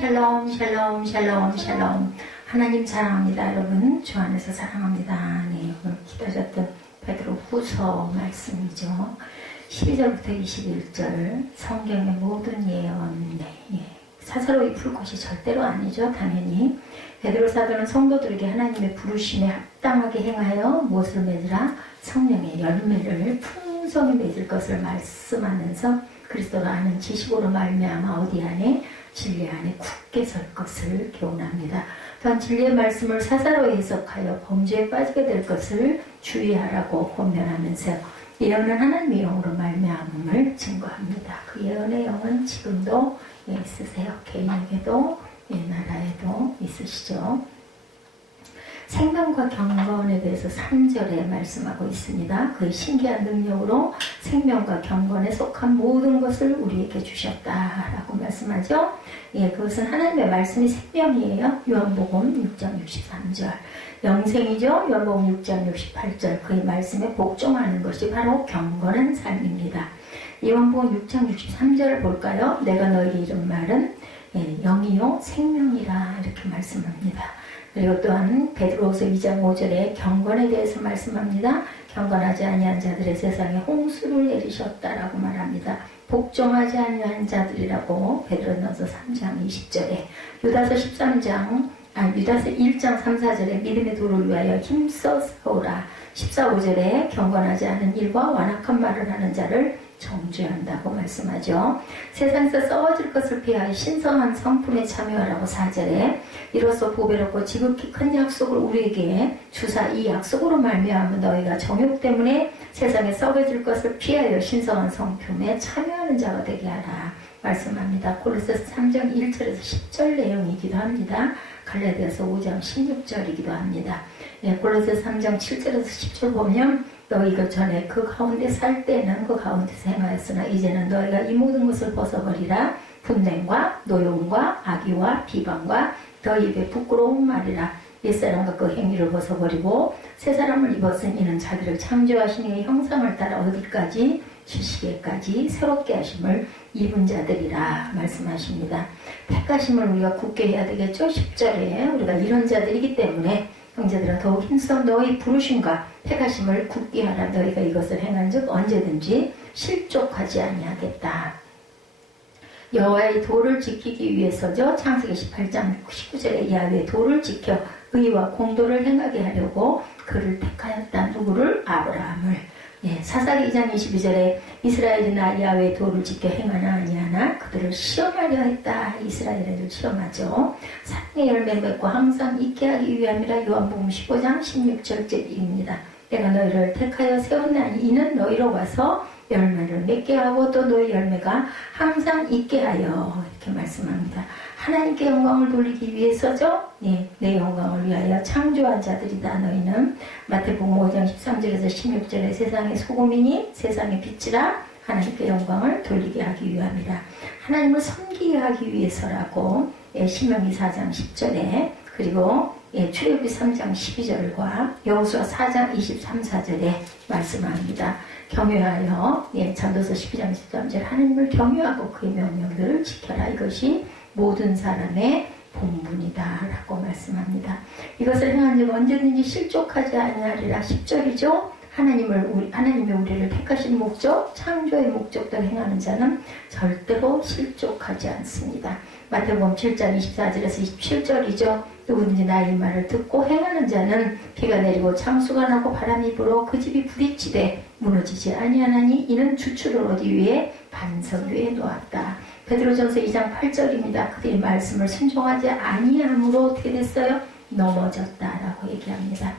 샬롬 샬롬 샬롬 샬롬. 하나님 사랑합니다. 여러분 주 안에서 사랑합니다. 네, 오늘 기다렸던 베드로 후서 말씀이죠. 12절부터 21절 성경의 모든 예언. 네, 사사로이 풀 것이 절대로 아니죠. 당연히 베드로 사도는 성도들에게 하나님의 부르심에 합당하게 행하여 무엇을 맺으라? 성령의 열매를 풍성히 맺을 것을 말씀하면서 그리스도를 아는 지식으로 말미암아 어디 안에? 진리 안에 굳게 설 것을 교훈합니다. 또한 진리의 말씀을 사사로이 해석하여 범죄에 빠지게 될 것을 주의하라고 권면하면서 예언은 하나님의 영으로 말미암음을 증거합니다. 그 예언의 영은 지금도 있으세요. 개인에게도 나라에도 있으시죠. 생명과 경건에 대해서 3절에 말씀하고 있습니다. 그의 신기한 능력으로 생명과 경건에 속한 모든 것을 우리에게 주셨다라고 말씀하죠. 그것은 하나님의 말씀이 생명이에요. 요한복음 6장 63절. 영생이죠. 요한복음 6장 68절. 그의 말씀에 복종하는 것이 바로 경건한 삶입니다. 요한복음 6장 63절을 볼까요? 내가 너에게 이런 말은 영이요 생명이라 이렇게 말씀합니다. 그리고 또한 베드로후서 2장 5절에 경건에 대해서 말씀합니다. 경건하지 아니한 자들의 세상에 홍수를 내리셨다라고 말합니다. 복종하지 아니한 자들이라고 베드로전서 3장 20절에 유다서 1장 3, 4절에 믿음의 도를 위하여 힘써 싸우라. 14, 5절에 경건하지 않은 일과 완악한 말을 하는 자를 정죄한다고 말씀하죠. 세상에서 썩어질 것을 피하여 신성한 성품에 참여하라고 4절에 이로써 보배롭고 지극히 큰 약속을 우리에게 주사 이 약속으로 말미암아 너희가 정욕 때문에 세상에 썩어질 것을 피하여 신성한 성품에 참여하는 자가 되게 하라 말씀합니다. 골로새서 3장 1절에서 10절 내용이기도 합니다. 갈라디아서 5장 16절이기도 합니다. 골로새 3장 7절에서 10절 보면 너희가 전에 그 가운데 살 때는 그 가운데서 행하였으나 이제는 너희가 이 모든 것을 벗어버리라. 분냄과 노용과 악의와 비방과 너희 입에 부끄러운 말이라. 옛사람과 그 행위를 벗어버리고 새 사람을 입었으니 이는 자기를 창조하신 이의 형상을 따라 어디까지? 지식에까지 새롭게 하심을 입은 자들이라 말씀하십니다. 택하심을 우리가 굳게 해야 되겠죠. 10절에 우리가 이런 자들이기 때문에 형제들아 더욱 힘써 너희 부르심과 택하심을 굳게 하라. 너희가 이것을 행한즉 언제든지 실족하지 아니하겠다. 여호와의 도를 지키기 위해서죠. 창세기 18장 19절에 야훼의 도를 지켜 의와 공도를 행하게 하려고 그를 택하였다. 누구를? 아브라함을. 사사기 2장 22절에 이스라엘이 나 야훼의 도를 지켜 행하나 아니하나 그들을 시험하려 했다. 이스라엘을 시험하죠. 사랑의 열매 맺고 항상 있게 하기 위함이라. 요한복음 15장 16절째입니다. 내가 너희를 택하여 세웠나니 이는 너희로 와서 열매를 맺게 하고 또 너희 열매가 항상 있게 하여 이렇게 말씀합니다. 하나님께 영광을 돌리기 위해서죠. 내 영광을 위하여 창조한 자들이다. 너희는 마태복음 5장 13절에서 16절에 세상의 소금이니 세상의 빛이라. 하나님께 영광을 돌리게 하기 위함이라. 하나님을 섬기게 하기 위해서라고 신명기 4장 10절에 그리고 출애굽기 3장 12절과 여호수아 4장 23, 4절에 말씀합니다. 경외하여 전도서 12장 13절 하나님을 경외하고 그의 명령들을 지켜라. 이것이 모든 사람의 본분이다 라고 말씀합니다. 이것을 행한 즉 언제든지 실족하지 아니하리라. 10절이죠. 하나님의 우리를 택하신 목적, 창조의 목적대로 행하는 자는 절대로 실족하지 않습니다. 마태복음 7장 24절에서 27절이죠. 누구든지 나의 말을 듣고 행하는 자는 비가 내리고 창수가 나고 바람이 불어 그 집이 부딪히되 무너지지 아니하나니 이는 주추를 어디 위에? 반석 위에 놓았다. 베드로전서 2장 8절입니다. 그들이 말씀을 순종하지 아니함으로 어떻게 됐어요? 넘어졌다라고 얘기합니다.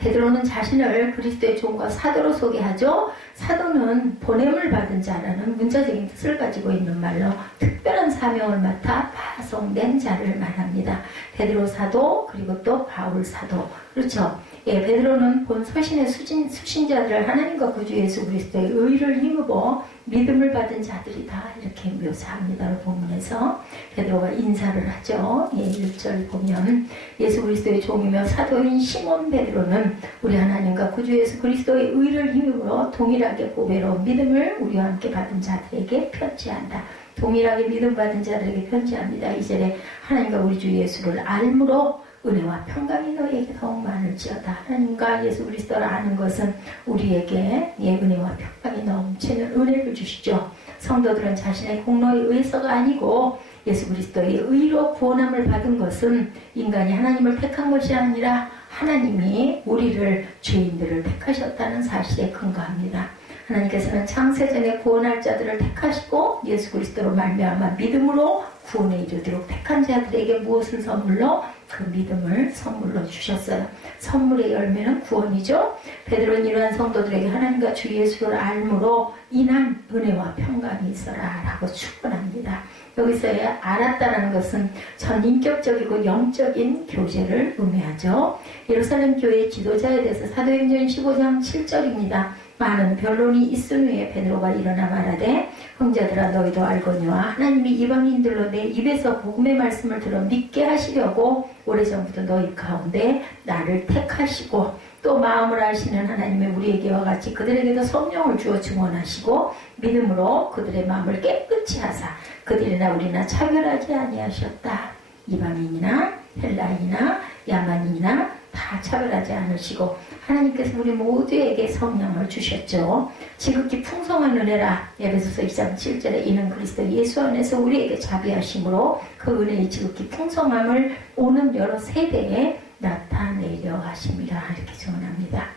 베드로는 자신을 그리스도의 종과 사도로 소개하죠. 사도는 보냄을 받은 자라는 문자적인 뜻을 가지고 있는 말로 특별한 사명을 맡아 파송된 자를 말합니다. 베드로 사도 그리고 또 바울 사도. 그렇죠. 베드로는 본 서신의 수신자들을 하나님과 구주 예수 그리스도의 의를 힘입어 믿음을 받은 자들이다 이렇게 묘사합니다. 본문에서 베드로가 인사를 하죠. 1절 보면 예수 그리스도의 종이며 사도인 시몬 베드로는 우리 하나님과 구주 예수 그리스도의 의를 힘입어 동일하게 보배로운 믿음을 우리와 함께 받은 자들에게 편지한다. 동일하게 믿음 받은 자들에게 편지합니다. 2절에 하나님과 우리 주 예수를 알므로 은혜와 평강이 너희에게 더욱 많을지어다. 하나님과 예수 그리스도를 아는 것은 우리에게 은혜와 평강이 넘치는 은혜를 주시죠. 성도들은 자신의 공로에 의해서가 아니고 예수 그리스도의 의로 구원함을 받은 것은 인간이 하나님을 택한 것이 아니라 하나님이 우리를 죄인들을 택하셨다는 사실에 근거합니다. 하나님께서는 창세전에 구원할 자들을 택하시고 예수 그리스도로 말미암아 믿음으로 구원에 이르도록 택한 자들에게 무엇을 선물로? 그 믿음을 선물로 주셨어요. 선물의 열매는 구원이죠. 베드로는 이러한 성도들에게 하나님과 주 예수를 알므로 인한 은혜와 평강이 있어라 라고 축원합니다. 여기서의 알았다는 것은 전인격적이고 영적인 교제를 의미하죠. 예루살렘 교회의 지도자에 대해서 사도행전 15장 7절입니다. 많은 변론이 있은 후에 베드로가 일어나 말하되 형제들아 너희도 알거니와 하나님이 이방인들로 내 입에서 복음의 말씀을 들어 믿게 하시려고 오래전부터 너희 가운데 나를 택하시고 또 마음을 아시는 하나님의 우리에게와 같이 그들에게도 성령을 주어 증언하시고 믿음으로 그들의 마음을 깨끗이 하사 그들이나 우리나 차별하지 아니하셨다. 이방인이나 헬라인이나 야만인이나 다 차별하지 않으시고 하나님께서 우리 모두에게 성령을 주셨죠. 지극히 풍성한 은혜라. 에베소서 2장 7절에 이는 그리스도 예수 안에서 우리에게 자비하심으로 그 은혜의 지극히 풍성함을 오는 여러 세대에 나타내려 하심이라 이렇게 증언합니다.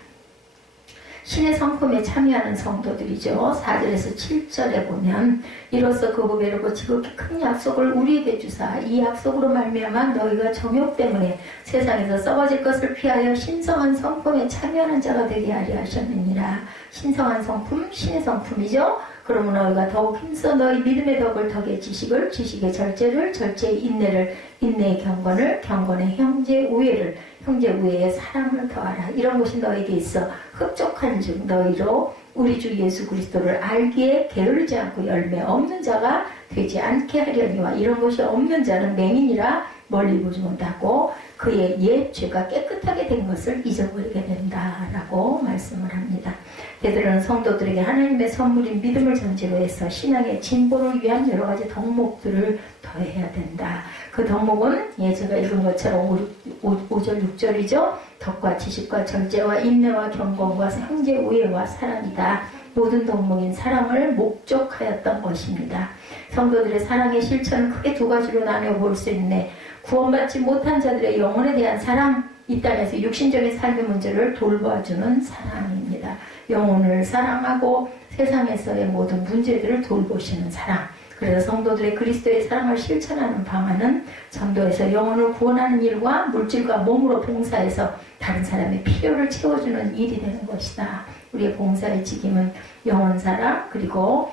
신의 성품에 참여하는 성도들이죠. 4절에서 7절에 보면 이로써 그 보배롭고 지극히 큰 약속을 우리에게 주사 이 약속으로 말미암아 너희가 정욕 때문에 세상에서 썩어질 것을 피하여 신성한 성품에 참여하는 자가 되게 하려 하셨느니라. 신성한 성품, 신의 성품이죠. 그러므로 너희가 더욱 힘써 너희 믿음의 덕을 덕의 지식을 지식의 절제를 절제의 인내를 인내의 경건을 경건의 형제 우애를 형제 우애의 사랑을 더하라. 이런 것이 너에게 있어 흡족한 즉 너희로 우리 주 예수 그리스도를 알기에 게으르지 않고 열매 없는 자가 되지 않게 하려니와 이런 것이 없는 자는 맹인이라 멀리 보지 못하고 그의 옛 죄가 깨끗하게 된 것을 잊어버리게 된다라고 말씀을 합니다. 베드로는 성도들에게 하나님의 선물인 믿음을 전제로 해서 신앙의 진보를 위한 여러 가지 덕목들을 더해야 된다. 그 덕목은 제가 읽은 것처럼 5절 6절이죠. 덕과 지식과 절제와 인내와 경건과 형제 우애와 사랑이다. 모든 덕목인 사랑을 목적하였던 것입니다. 성도들의 사랑의 실천은 크게 두 가지로 나누어 볼 수 있네. 구원받지 못한 자들의 영혼에 대한 사랑, 이 땅에서 육신적인 삶의 문제를 돌봐주는 사랑입니다. 영혼을 사랑하고 세상에서의 모든 문제들을 돌보시는 사랑. 그래서 성도들의 그리스도의 사랑을 실천하는 방안은 전도에서 영혼을 구원하는 일과 물질과 몸으로 봉사해서 다른 사람의 필요를 채워주는 일이 되는 것이다. 우리의 봉사의 직임은 영혼 사랑 그리고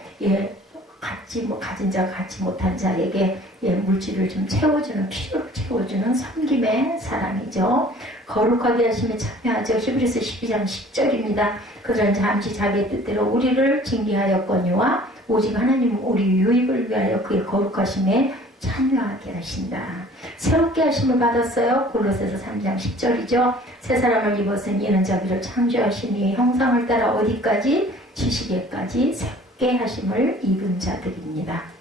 가진 자 갖지 못한 자에게 물질을 좀 채워주는 필요를 채워주는 섬김의 사랑이죠. 거룩하게 하심에 참여하죠. 히브리서 12장 10절입니다. 그들은 잠시 자기의 뜻대로 우리를 징계하였거니와 오직 하나님은 우리 유익을 위하여 그의 거룩하심에 참여하게 하신다. 새롭게 하심을 받았어요. 골로새서 3장 10절이죠. 새 사람을 입었은 이는 자기를 창조하신 이의 형상을 따라 어디까지? 지식에까지 새롭게 하심을 입은 자들입니다.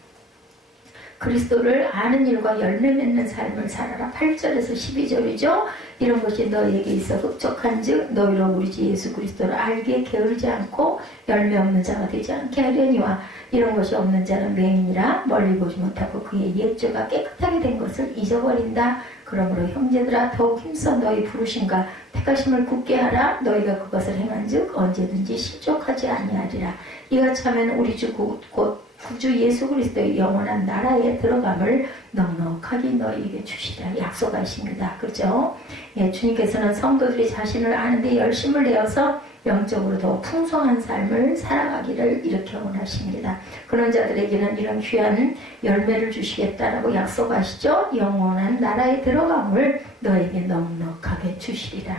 그리스도를 아는 일과 열매 맺는 삶을 살아라. 8절에서 12절이죠. 이런 것이 너희에게 있어 흡족한 즉 너희로 우리 주 예수 그리스도를 알기에 게으르지 않고 열매 없는 자가 되지 않게 하려니와 이런 것이 없는 자는 맹인이라 멀리 보지 못하고 그의 옛죄가 깨끗하게 된 것을 잊어버린다. 그러므로 형제들아 더욱 힘써 너희 부르심과 택하심을 굳게 하라. 너희가 그것을 행한 즉 언제든지 실족하지 아니하리라. 이같이 하면 우리 주 곧 구주 예수 그리스도의 영원한 나라에 들어감을 넉넉하게 너희에게 주시라. 약속하십니다. 그렇죠? 주님께서는 성도들이 자신을 아는데 열심을 내어서 영적으로 더 풍성한 삶을 살아가기를 이렇게 원하십니다. 그런 자들에게는 이런 귀한 열매를 주시겠다라고 약속하시죠. 영원한 나라에 들어감을 너에게 넉넉하게 주시리라.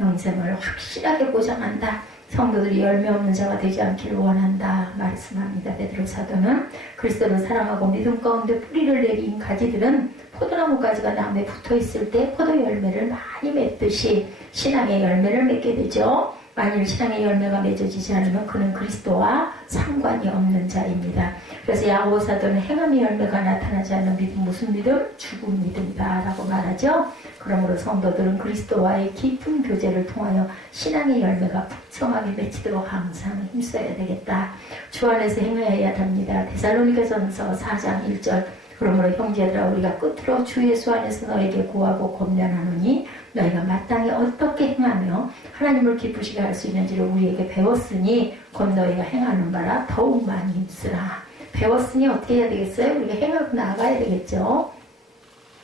영생을 확실하게 보장한다. 성도들이 열매 없는 자가 되지 않기를 원한다 말씀합니다. 베드로 사도는 그리스도를 사랑하고 믿음 가운데 뿌리를 내린 가지들은 포도나무 가지가 나무에 붙어있을 때 포도 열매를 많이 맺듯이 신앙의 열매를 맺게 되죠. 만일 신앙의 열매가 맺어지지 않으면 그는 그리스도와 상관이 없는 자입니다. 그래서 야고보 사도는 행함의 열매가 나타나지 않는 믿음, 무슨 믿음? 죽은 믿음이다 라고 말하죠. 그러므로 성도들은 그리스도와의 깊은 교제를 통하여 신앙의 열매가 풍성하게 맺히도록 항상 힘써야 되겠다. 주 안에서 행하여야 합니다. 데살로니가전서 4장 1절. 그러므로 형제들아 우리가 끝으로 주 예수 안에서 너에게 구하고 권면하노니 너희가 마땅히 어떻게 행하며 하나님을 기쁘시게 할 수 있는지를 우리에게 배웠으니 곧 너희가 행하는 바라 더욱 많이 힘쓰라. 배웠으니 어떻게 해야 되겠어요? 우리가 행하고 나가야 되겠죠.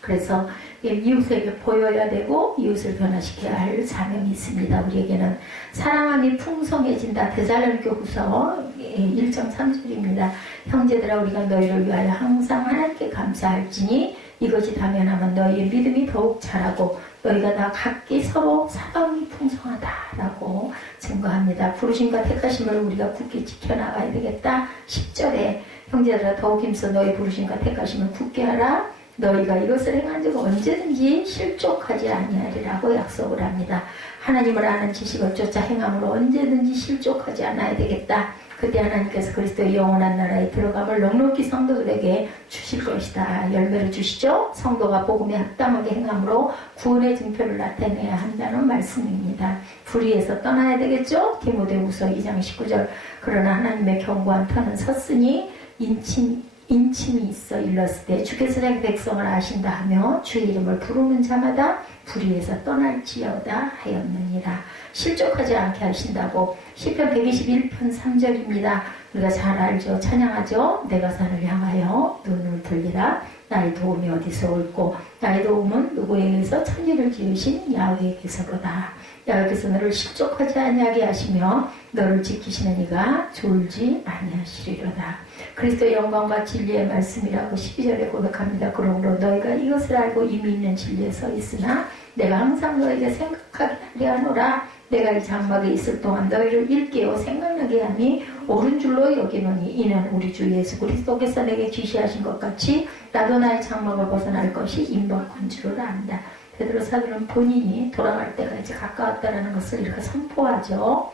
그래서 이웃에게 보여야 되고 이웃을 변화시켜야 할 사명이 있습니다. 우리에게는 사랑함이 풍성해진다. 데살로니가후서 1장 3절입니다. 형제들아 우리가 너희를 위하여 항상 하나님께 감사할지니 이것이 당연하면 너희의 믿음이 더욱 자라고 너희가 다 각기 서로 사랑이 풍성하다라고 증거합니다. 부르심과 택하심을 우리가 굳게 지켜나가야 되겠다. 10절에 형제들아 더욱 힘써 너희 부르심과 택하심을 굳게 하라. 너희가 이것을 행한 적 언제든지 실족하지 아니하리라고 약속을 합니다. 하나님을 아는 지식을 쫓아 행함으로 언제든지 실족하지 않아야 되겠다. 그때 하나님께서 그리스도의 영원한 나라에 들어감을 넉넉히 성도들에게 주실 것이다. 열매를 주시죠. 성도가 복음에 합당하게 행함으로 구원의 증표를 나타내야 한다는 말씀입니다. 불의에서 떠나야 되겠죠. 디모데후서 2장 19절. 그러나 하나님의 견고한 터는 섰으니 인침이 있어 일렀을 때 주께서 자기 백성을 아신다 하며 주의 이름을 부르는 자마다 불의에서 떠날지어다 하였느니라. 실족하지 않게 하신다고 시편 121편 3절입니다. 우리가 잘 알죠. 찬양하죠. 내가 산을 향하여 눈을 들리라. 나의 도움이 어디서 올고 나의 도움은 누구에게서 천지를 지으신 야훼에게서로다. 야훼께서 너를 실족하지 아니하게 하시며 너를 지키시는 이가 졸지 아니하시리로다. 그리스도의 영광과 진리의 말씀이라고 12절에 고백합니다. 그러므로 너희가 이것을 알고 이미 있는 진리에 서 있으나 내가 항상 너에게 생각하게 하려 하노라. 내가 이 장막에 있을 동안 너희를 일깨워 생각나게 하니 옳은 줄로 여기노니 이는 우리 주 예수 그리스도께서 내게 지시하신 것 같이 나도 나의 장막을 벗어날 것이 임박한 줄을 안다. 베드로 사도는 본인이 돌아갈 때가 이제 가까웠다는 것을 이렇게 선포하죠.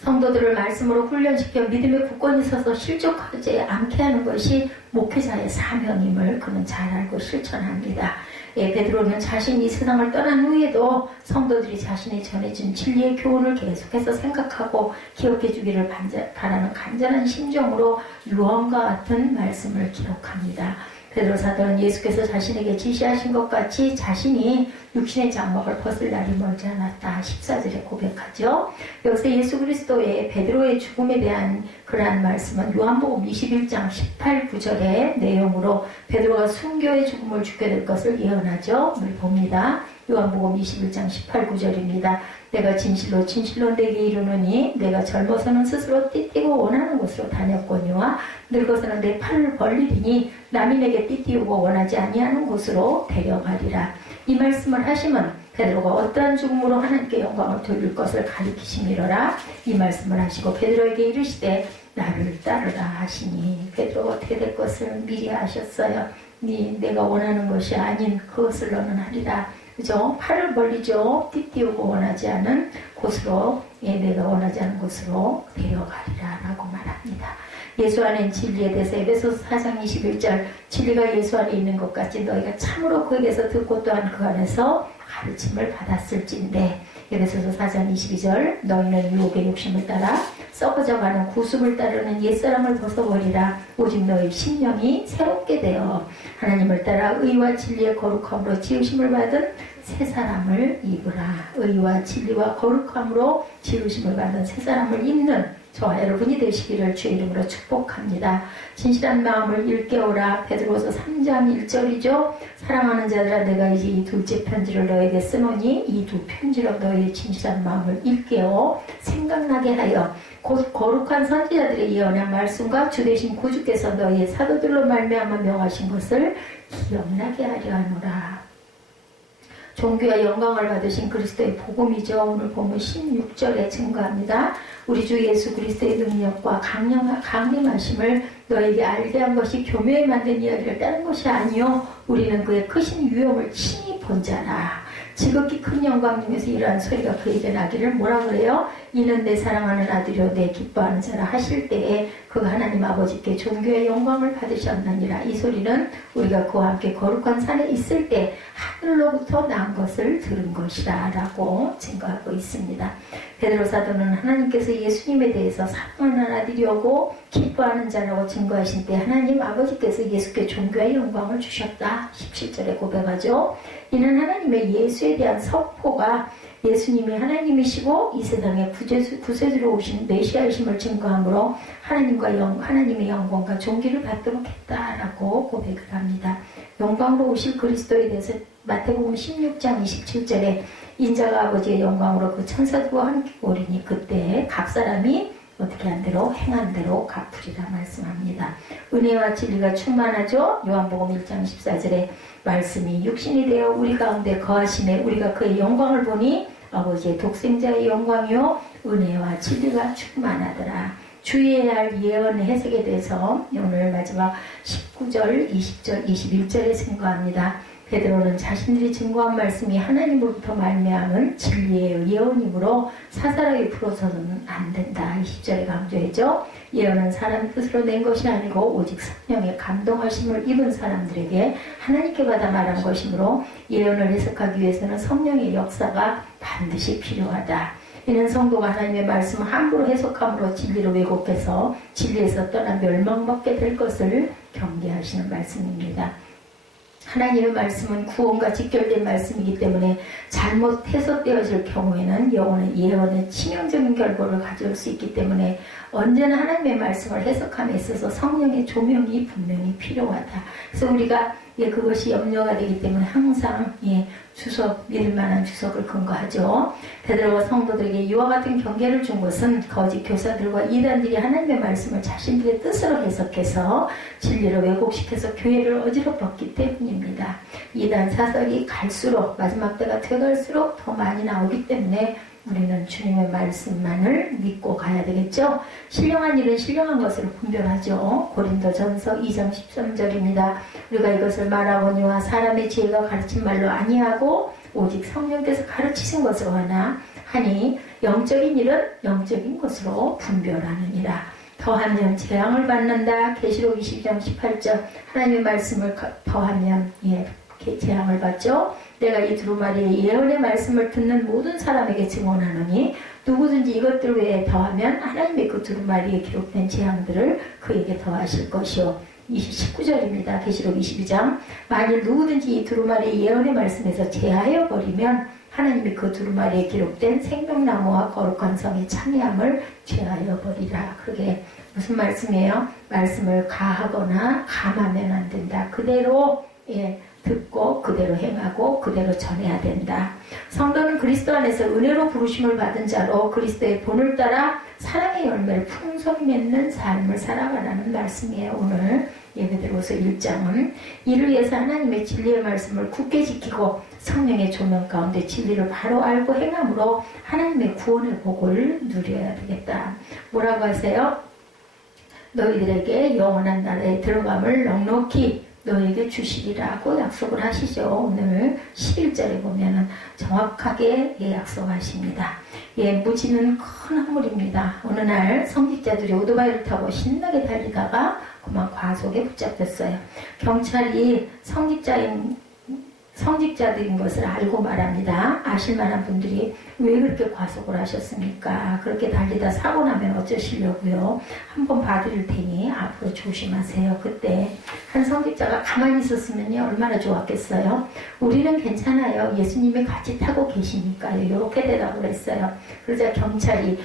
성도들을 말씀으로 훈련시켜 믿음의 굳건히 서서 실족하지 않게 하는 것이 목회자의 사명임을 그는 잘 알고 실천합니다. 베드로는 자신이 세상을 떠난 후에도 성도들이 자신이 전해준 진리의 교훈을 계속해서 생각하고 기억해 주기를 바라는 간절한 심정으로 유언과 같은 말씀을 기록합니다. 베드로 사도는 예수께서 자신에게 지시하신 것 같이 자신이 육신의 장막을 벗을 날이 멀지 않았다. 14절에 고백하죠. 여기서 예수 그리스도의 베드로의 죽음에 대한 그러한 말씀은 요한복음 21장 18, 9절의 내용으로 베드로가 순교의 죽음을 죽게 될 것을 예언하죠. 우리 봅니다. 요한복음 21장 18, 9절입니다. 내가 진실로 내게 이르노니 내가 젊어서는 스스로 띠띠고 원하는 곳으로 다녔거니와 늙어서는 내 팔을 벌리리니 남이 내게 띠띠우고 원하지 아니하는 곳으로 데려가리라. 이 말씀을 하시면 베드로가 어떠한 죽음으로 하나님께 영광을 돌릴 것을 가리키심이로라. 이 말씀을 하시고 베드로에게 이르시되 나를 따르라 하시니 베드로가 어떻게 될 것을 미리 아셨어요. 내가 원하는 것이 아닌 그것을 너는 하리라. 그죠? 팔을 벌리죠. 띠띠우고 원하지 않은 곳으로, 내가 원하지 않은 곳으로 데려가리라 라고 말합니다. 예수 안엔 진리에 대해서 에베소서 4장 21절 진리가 예수 안에 있는 것 같이 너희가 참으로 그에게서 듣고 또한 그 안에서 가르침을 받았을진데 에베소서 4장 22절 너희는 유혹의 욕심을 따라 썩어져가는 구습을 따르는 옛사람을 벗어버리라. 오직 너희 심령이 새롭게 되어 하나님을 따라 의와 진리의 거룩함으로 지으심을 받은 새 사람을 입으라. 의와 진리와 거룩함으로 지으심을 받은 새 사람을 입는 저와 여러분이 되시기를 주의 이름으로 축복합니다. 진실한 마음을 일깨우라. 베드로서 3장 1절이죠. 사랑하는 자들아 내가 이제 이 둘째 편지를 너에게 쓰노니 이 두 편지로 너희의 진실한 마음을 일깨워 생각나게 하여 곧 거룩한 선지자들의 예언한 말씀과 주되신 구주께서 너희의 사도들로 말미암아 명하신 것을 기억나게 하려 하노라. 종교와 영광을 받으신 그리스도의 복음이죠. 오늘 보면 16절에 증거합니다. 우리 주 예수 그리스도의 능력과 강림하심을 너에게 알게 한 것이 교묘에 만든 이야기를 따른 것이 아니요 우리는 그의 크신 유형을 친히 본 자라. 지극히 큰 영광 중에서 이러한 소리가 그에게 나기를 뭐라 그래요? 이는 내 사랑하는 아들이요 내 기뻐하는 자라 하실 때에 그가 하나님 아버지께 존귀의 영광을 받으셨느니라. 이 소리는 우리가 그와 함께 거룩한 산에 있을 때 하늘로부터 난 것을 들은 것이라 라고 증거하고 있습니다. 베드로 사도는 하나님께서 예수님에 대해서 사랑하는 아들이오고 기뻐하는 자라고 증거하신 때 하나님 아버지께서 예수께 존귀의 영광을 주셨다 17절에 고백하죠. 이는 하나님의 예수에 대한 선포가 예수님이 하나님이시고 이 세상에 구세주로 오신 메시아이심을 증거하므로 하나님의 영광과 존귀를 받도록 했다라고 고백을 합니다. 영광으로 오실 그리스도에 대해서 마태복음 16장 27절에 인자가 아버지의 영광으로 그 천사들과 함께 오리니 그때 각 사람이 어떻게 한 대로 행한 대로 갚으리라 말씀합니다. 은혜와 진리가 충만하죠. 요한복음 1장 14절에 말씀이 육신이 되어 우리 가운데 거하심에 우리가 그의 영광을 보니 아버지의 독생자의 영광이요 은혜와 진리가 충만하더라. 주의해야 할 예언의 해석에 대해서 오늘 마지막 19절, 20절, 21절에 증거합니다. 베드로는 자신들이 증거한 말씀이 하나님으로부터 말미암은 진리의 예언이므로 사사롭게 풀어서는 안 된다. 20절에 강조했죠. 예언은 사람 뜻으로 낸 것이 아니고 오직 성령의 감동하심을 입은 사람들에게 하나님께 받아 말한 것이므로 예언을 해석하기 위해서는 성령의 역사가 반드시 필요하다. 이는 성도가 하나님의 말씀을 함부로 해석함으로 진리를 왜곡해서 진리에서 떠나 멸망받게 될 것을 경계하시는 말씀입니다. 하나님의 말씀은 구원과 직결된 말씀이기 때문에 잘못 해석되어질 경우에는 예언의 치명적인 결과를 가져올 수 있기 때문에 언제나 하나님의 말씀을 해석함에 있어서 성령의 조명이 분명히 필요하다. 그래서 우리가 그것이 염려가 되기 때문에 항상 주석, 믿을 만한 주석을 근거하죠. 베드로가 성도들에게 이와 같은 경계를 준 것은 거짓 교사들과 이단들이 하나님의 말씀을 자신들의 뜻으로 해석해서 진리를 왜곡시켜서 교회를 어지럽혔기 때문입니다. 이단 사설이 갈수록 마지막 때가 돼갈수록 더 많이 나오기 때문에 우리는 주님의 말씀만을 믿고 가야 되겠죠. 신령한 일은 신령한 것을 분별하죠. 고린도전서 2장 13절입니다. 우리가 이것을 말하거니와 사람의 지혜가 가르친 말로 아니하고 오직 성령께서 가르치신 것으로 하니 영적인 일은 영적인 것으로 분별하느니라. 더하면 재앙을 받는다. 계시록 22장 18절 하나님의 말씀을 더하면 재앙을 받죠. 내가 이 두루마리의 예언의 말씀을 듣는 모든 사람에게 증언하노니 누구든지 이것들 외에 더하면 하나님의 그 두루마리에 기록된 재앙들을 그에게 더하실 것이요. 19절입니다. 계시록 22장 만일 누구든지 이 두루마리의 예언의 말씀에서 제하여 버리면 하나님이 그 두루마리에 기록된 생명나무와 거룩한 성의 참여함을 제하여 버리라. 그게 무슨 말씀이에요? 말씀을 가하거나 감하면 안 된다. 그대로 듣고 그대로 행하고 그대로 전해야 된다. 성도는 그리스도 안에서 은혜로 부르심을 받은 자로 그리스도의 본을 따라 사랑의 열매를 풍성히 맺는 삶을 살아가라는 말씀이에요. 오늘 베드로서 1장은 이를 위해서 하나님의 진리의 말씀을 굳게 지키고 성령의 조명 가운데 진리를 바로 알고 행함으로 하나님의 구원의 복을 누려야 되겠다. 뭐라고 하세요? 너희들에게 영원한 나라에 들어감을 넉넉히 너에게 주시리라고 약속을 하시죠. 오늘 11절에 보면 정확하게 약속하십니다. 무지는 큰 화물입니다. 어느 날 성직자들이 오토바이를 타고 신나게 달리다가 그만 과속에 붙잡혔어요. 경찰이 성직자들인 것을 알고 말합니다. 아실 만한 분들이 왜 그렇게 과속을 하셨습니까? 그렇게 달리다 사고 나면 어쩌시려고요? 한번 봐드릴 테니 앞으로 조심하세요. 그때 한 성직자가 가만히 있었으면요 얼마나 좋았겠어요? 우리는 괜찮아요. 예수님이 같이 타고 계시니까요. 이렇게 대답을 했어요. 그러자 경찰이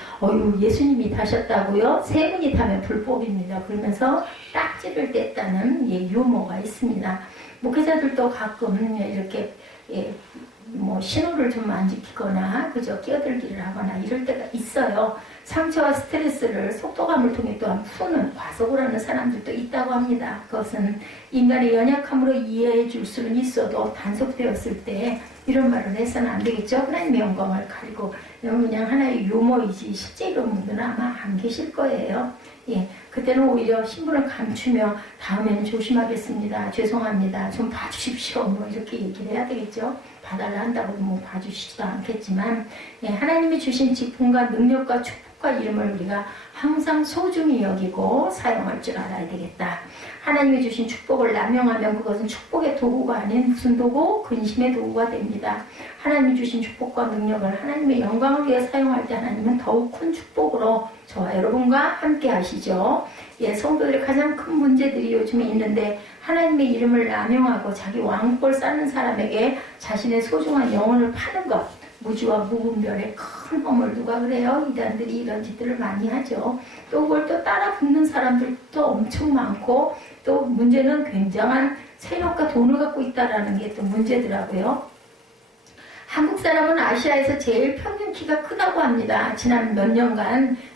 예수님이 타셨다고요? 세 분이 타면 불법입니다. 그러면서 딱지를 뗐다는 유머가 있습니다. 목회자들도 가끔 이렇게 신호를 좀 안 지키거나 끼어들기를 하거나 이럴 때가 있어요. 상처와 스트레스를 속도감을 통해 또한 푸는 과속을 하는 사람들도 있다고 합니다. 그것은 인간의 연약함으로 이해해 줄 수는 있어도 단속되었을 때 이런 말을 해서는 안 되겠죠. 하나님의 영광을 가리고 그냥 하나의 유머이지 실제 이런 분들은 아마 안 계실 거예요. 그때는 오히려 신분을 감추며 다음에는 조심하겠습니다. 죄송합니다. 좀 봐주십시오. 이렇게 얘기를 해야 되겠죠. 봐달라는 역할을 한다고 뭐 봐주시지도 않겠지만, 예, 하나님이 주신 직분과 능력과 축복과 이름을 우리가 항상 소중히 여기고 사용할 줄 알아야 되겠다. 하나님이 주신 축복을 남용하면 그것은 축복의 도구가 아닌 무슨 도구? 근심의 도구가 됩니다. 하나님이 주신 축복과 능력을 하나님의 영광을 위해 사용할 때 하나님은 더욱 큰 축복으로 저와 여러분과 함께 하시죠. 예, 성도들의 가장 큰 문제들이 요즘에 있는데, 하나님의 이름을 남용하고 자기 왕국을 쌓는 사람에게 자신의 소중한 영혼을 파는 것, 무지와 무분별의 큰 허물. 누가 그래요? 이단들이 이런 짓들을 많이 하죠. 또 그걸 또 따라 붙는 사람들도 엄청 많고, 또 문제는 굉장한 세력과 돈을 갖고 있다는 게 또 문제더라고요. 한국 사람은 아시아에서 제일 평균 키가 크다고 합니다. 지난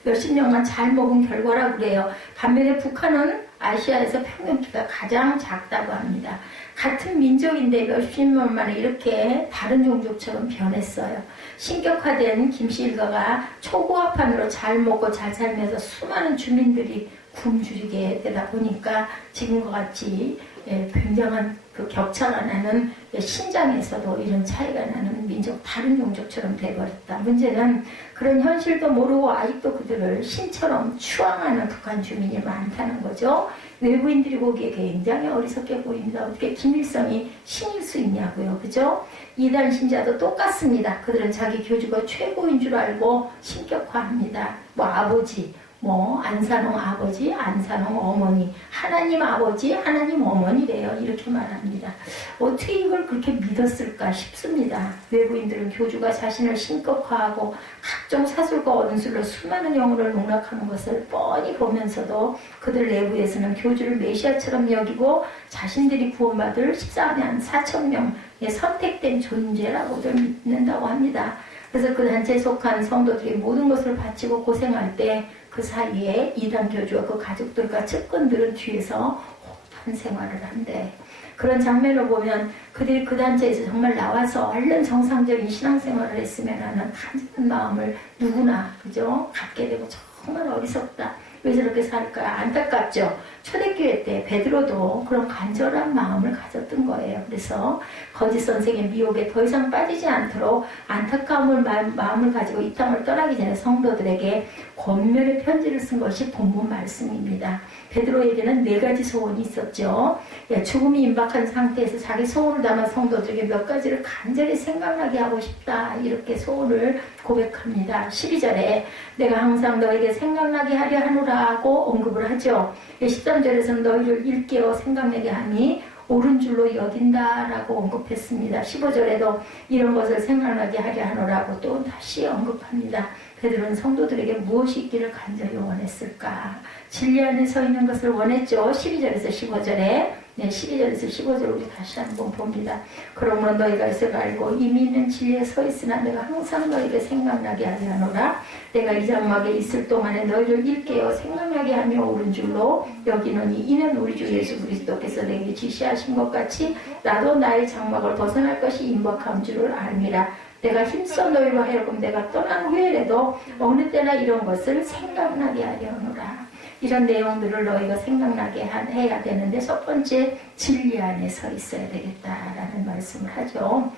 몇십 년간 잘 먹은 결과라고 그래요. 반면에 북한은 아시아에서 평균 키가 가장 작다고 합니다. 같은 민족인데 몇십 년 만에 이렇게 다른 종족처럼 변했어요. 신격화된 김씨 일가가 초고압판으로 잘 먹고 잘 살면서 수많은 주민들이 굶주리게 되다 보니까 지금과 같이 굉장한 그 격차가 나는 신장에서도 이런 차이가 나는 민족, 다른 종족처럼 돼버렸다. 문제는 그런 현실도 모르고 아직도 그들을 신처럼 추앙하는 북한 주민이 많다는 거죠. 외부인들이 보기에 굉장히 어리석게 보입니다. 어떻게 김일성이 신일 수 있냐고요. 그죠? 이단 신자도 똑같습니다. 그들은 자기 교주가 최고인 줄 알고 신격화합니다. 뭐 아버지, 뭐 안산홍 아버지, 안산홍 어머니, 하나님 아버지, 하나님 어머니래요. 이렇게 말합니다. 어떻게 이걸 그렇게 믿었을까 싶습니다. 외부인들은 교주가 자신을 신격화하고 각종 사술과 언술로 수많은 영혼을 농락하는 것을 뻔히 보면서도 그들 내부에서는 교주를 메시아처럼 여기고 자신들이 구원받을 14만 4천 명의 선택된 존재라고들 믿는다고 합니다. 그래서 그 단체에 속한 성도들이 모든 것을 바치고 고생할 때 그 사이에 이단 교주와 그 가족들과 측근들은 뒤에서 호흡한 생활을 한대. 그런 장면을 보면 그들이 그 단체에서 정말 나와서 얼른 정상적인 신앙생활을 했으면 하는 간절한 마음을 누구나 그죠? 갖게 되고 정말 어리석다. 왜 저렇게 살까? 안타깝죠. 초대교회 때 베드로도 그런 간절한 마음을 가졌던 거예요. 그래서 거짓 선생의 미혹에 더 이상 빠지지 않도록 안타까움을 마음을 가지고 이 땅을 떠나기 전에 성도들에게 권면의 편지를 쓴 것이 본문 말씀입니다. 베드로에게는 4가지 소원이 있었죠. 죽음이 임박한 상태에서 자기 소원을 담아 성도들에게 몇 가지를 간절히 생각나게 하고 싶다. 이렇게 소원을 고백합니다. 12절에 내가 항상 너에게 생각나게 하려 하노라고 언급을 하죠. 13절에서는 너희를 일깨워 생각나게 하니 옳은 줄로 여긴다라고 언급했습니다. 15절에도 이런 것을 생각나게 하려 하노라고 또 다시 언급합니다. 베드로는 성도들에게 무엇이 있기를 간절히 원했을까? 진리 안에 서 있는 것을 원했죠. 12절에서 15절에 12절에서 15절 우리 다시 한번 봅니다. 그러므로 너희가 이것을 알고 이미 있는 진리에 서 있으나 내가 항상 너희에게 생각나게 하려 하노라. 내가 이 장막에 있을 동안에 너희를 일깨워 생각나게 하며 옳은 줄로 여기노니 이는 우리 주 예수 그리스도께서 내게 지시하신 것 같이 나도 나의 장막을 벗어날 것이 임박한 줄을 알미라. 내가 힘써 너희로 하여금 내가 떠난 후에라도 어느 때나 이런 것을 생각나게 하려 하노라. 이런 내용들을 너희가 생각나게 해야 되는데 첫 번째 진리 안에 서 있어야 되겠다라는 말씀을 하죠.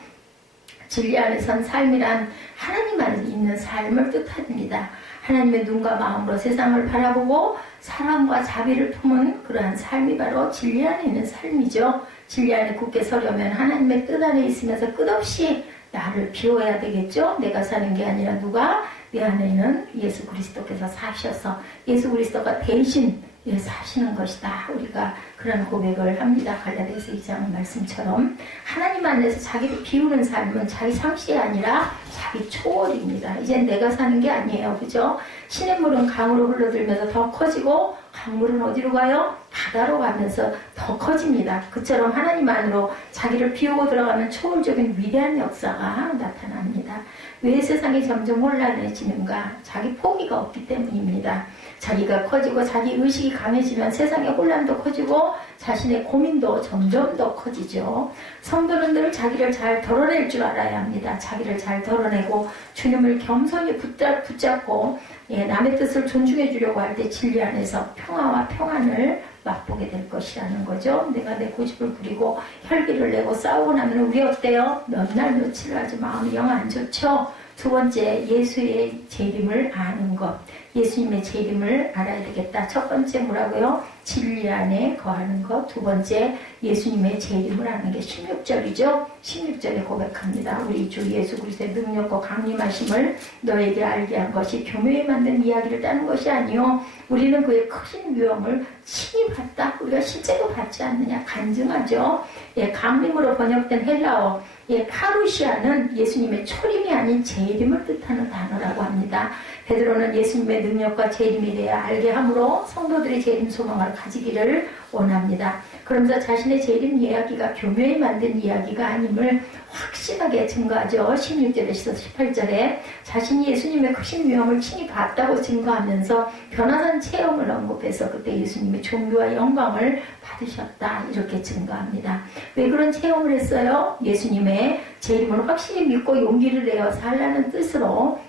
진리 안에 선 삶이란 하나님 안에 있는 삶을 뜻합니다. 하나님의 눈과 마음으로 세상을 바라보고 사랑과 자비를 품은 그러한 삶이 바로 진리 안에 있는 삶이죠. 진리 안에 굳게 서려면 하나님의 뜻 안에 있으면서 끝없이 나를 비워야 되겠죠. 내가 사는 게 아니라 누가? 내 안에는 예수 그리스도께서 사셔서 예수 그리스도가 대신 사시는 것이다. 우리가 그런 고백을 합니다. 갈라디아서 2장 말씀처럼 하나님 안에서 자기를 비우는 삶은 자기 상실이 아니라 자기 초월입니다. 이젠 내가 사는 게 아니에요. 그죠? 시냇물은 강으로 흘러들면서 더 커지고 강물은 어디로 가요? 바다로 가면서 더 커집니다. 그처럼 하나님 안으로 자기를 비우고 들어가는 초월적인 위대한 역사가 나타납니다. 왜 세상이 점점 혼란해지는가? 자기 포기가 없기 때문입니다. 자기가 커지고 자기 의식이 강해지면 세상의 혼란도 커지고 자신의 고민도 점점 더 커지죠. 성도는 늘 자기를 잘 덜어낼 줄 알아야 합니다. 자기를 잘 덜어내고 주님을 겸손히 붙잡고 남의 뜻을 존중해 주려고 할 때 진리 안에서 평화와 평안을 맛보게 될 것이라는 거죠. 내가 내 고집을 부리고 혈기를 내고 싸우고 나면 우리 어때요? 몇 날 며칠 하지 마음이 영 안 좋죠. 두 번째, 예수의 재림을 아는 것. 예수님의 재림을 알아야 되겠다. 첫 번째 뭐라고요? 진리 안에 거하는 것. 두 번째, 예수님의 재림을 아는 게 16절이죠. 16절에 고백합니다. 우리 주 예수 그리스도의 능력과 강림하심을 너에게 알게 한 것이 교묘히 만든 이야기를 따는 것이 아니요 우리는 그의 크신 위엄을 친히 봤다. 우리가 실제로 받지 않느냐 간증하죠. 예, 강림으로 번역된 헬라어 파루시아는 예수님의 초림이 아닌 재림을 뜻하는 단어라고 합니다. 베드로는 예수님의 능력과 재림에 대해 알게 함으로 성도들이 재림 소망을 가지기를 원합니다. 그러면서 자신의 재림 이야기가 교묘히 만든 이야기가 아님을 확실하게 증거하죠. 16절에서 18절에 자신이 예수님의 크신 위엄을 친히 봤다고 증거하면서 변화산 체험을 언급해서 그때 예수님의 존귀와 영광을 받으셨다 이렇게 증거합니다. 왜 그런 체험을 했어요? 예수님의 재림을 확실히 믿고 용기를 내어 살라는 뜻으로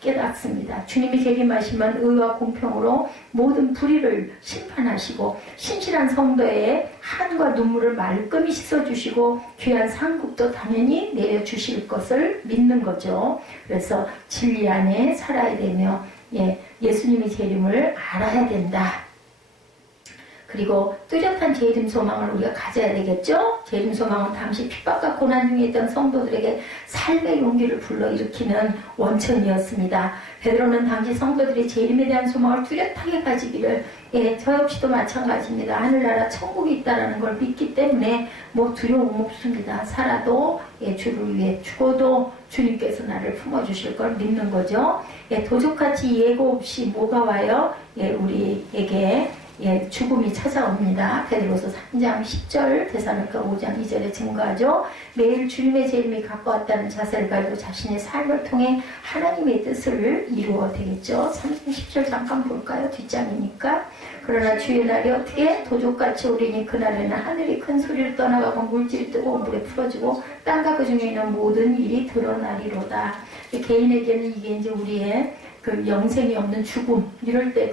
깨닫습니다. 주님이 재림하시면 의와 공평으로 모든 불의를 심판하시고 신실한 성도의 한과 눈물을 말끔히 씻어주시고 귀한 상급도 당연히 내려주실 것을 믿는 거죠. 그래서 진리 안에 살아야 되며 예수님의 재림을 알아야 된다. 그리고 뚜렷한 재림 소망을 우리가 가져야 되겠죠. 재림 소망은 당시 핍박과 고난 중에 있던 성도들에게 삶의 용기를 불러일으키는 원천이었습니다. 베드로는 당시 성도들이 재림에 대한 소망을 뚜렷하게 가지기를 저 역시도 마찬가지입니다. 하늘나라 천국이 있다는 걸 믿기 때문에 뭐 두려움 없습니다. 살아도 주를 위해 죽어도 주님께서 나를 품어주실 걸 믿는 거죠. 도적같이 예고 없이 뭐가 와요? 우리에게 죽음이 찾아옵니다. 베드로서 3장 10절, 데살로니가 5장 2절에 증거하죠. 매일 주님의 재림이 가까웠다는 자세를 가지고 자신의 삶을 통해 하나님의 뜻을 이루어 되겠죠. 3장 10절 잠깐 볼까요? 뒷장이니까. 그러나 주의 날이 어떻게 도적같이 오리니 그날에는 하늘이 큰 소리를 떠나가고 물질이 뜨거운 물에 풀어지고 땅과 그 중에 있는 모든 일이 드러나리로다. 개인에게는 이게 이제 우리의 그 영생이 없는 죽음 이럴 때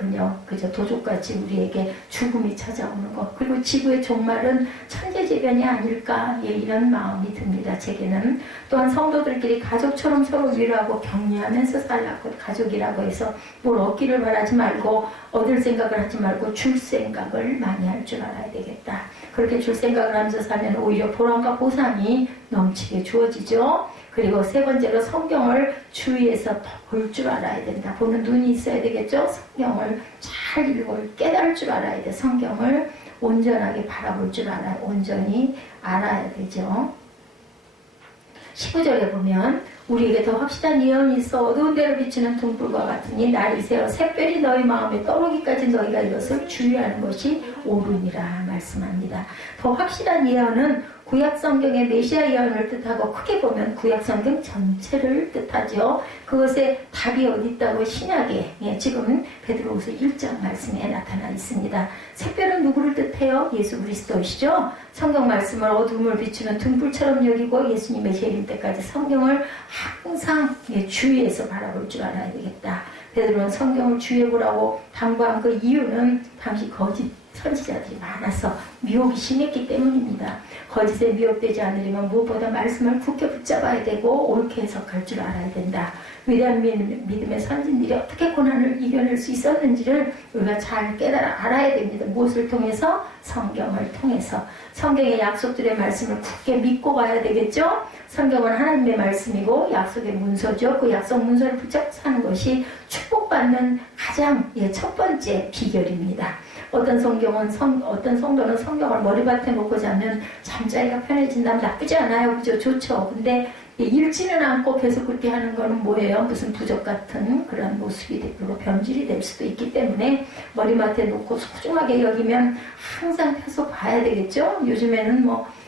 그저 도적같이 우리에게 죽음이 찾아오는 것. 그리고 지구의 종말은 천재지변이 아닐까 이런 마음이 듭니다. 제게는 또한 성도들끼리 가족처럼 서로 위로하고 격려하면서 살라고 가족이라고 해서 뭘 얻기를 바라지 말고 얻을 생각을 하지 말고 줄 생각을 많이 할 줄 알아야 되겠다. 그렇게 줄 생각을 하면서 살면 오히려 보람과 보상이 넘치게 주어지죠. 그리고 세 번째로 성경을 주위에서 볼 줄 알아야 된다. 보는 눈이 있어야 되겠죠. 성경을 잘 읽고 깨달을 줄 알아야 돼. 성경을 온전하게 바라볼 줄 알아야 온전히 알아야 되죠. 15절에 보면 우리에게 더 확실한 예언이 있어 어두운 데로 비치는 등불과 같으니 날이 새어 샛별이 너희 마음에 떠오르기까지 너희가 이것을 주의하는 것이 옳으니라 말씀합니다. 더 확실한 예언은 구약성경의 메시아 예언을 뜻하고 크게 보면 구약성경 전체를 뜻하죠. 그것에 답이 어디 있다고 신약에 지금 베드로후서 1장 말씀에 나타나 있습니다. 샛별은 누구를 뜻해요? 예수 그리스도이시죠. 성경 말씀을 어둠을 비추는 등불처럼 여기고 예수님의 재림 때까지 성경을 항상 주위에서 바라볼 줄 알아야 되겠다. 베드로는 성경을 주위에 보라고 당부한 그 이유는 당시 거짓 선지자들이 많아서 미혹이 심했기 때문입니다. 거짓에 미혹되지 않으려면 무엇보다 말씀을 굳게 붙잡아야 되고 옳게 해석할 줄 알아야 된다. 위대한 믿음의 선진들이 어떻게 고난을 이겨낼 수 있었는지를 우리가 잘 알아야 됩니다. 무엇을 통해서? 성경을 통해서. 성경의 약속들의 말씀을 굳게 믿고 가야 되겠죠? 성경은 하나님의 말씀이고 약속의 문서죠. 그 약속 문서를 붙잡고 사는 것이 축복받는 가장 첫 번째 비결입니다. 어떤 성도는 성경을 머리맡에 놓고 자면 잠자기가 편해진다면 나쁘지 않아요. 그죠? 좋죠. 근데 읽지는 않고 계속 그렇게 하는 거는 뭐예요? 무슨 부적 같은 그런 모습이 되고 변질이 될 수도 있기 때문에 머리맡에 놓고 소중하게 여기면 항상 계속 봐야 되겠죠? 요즘에는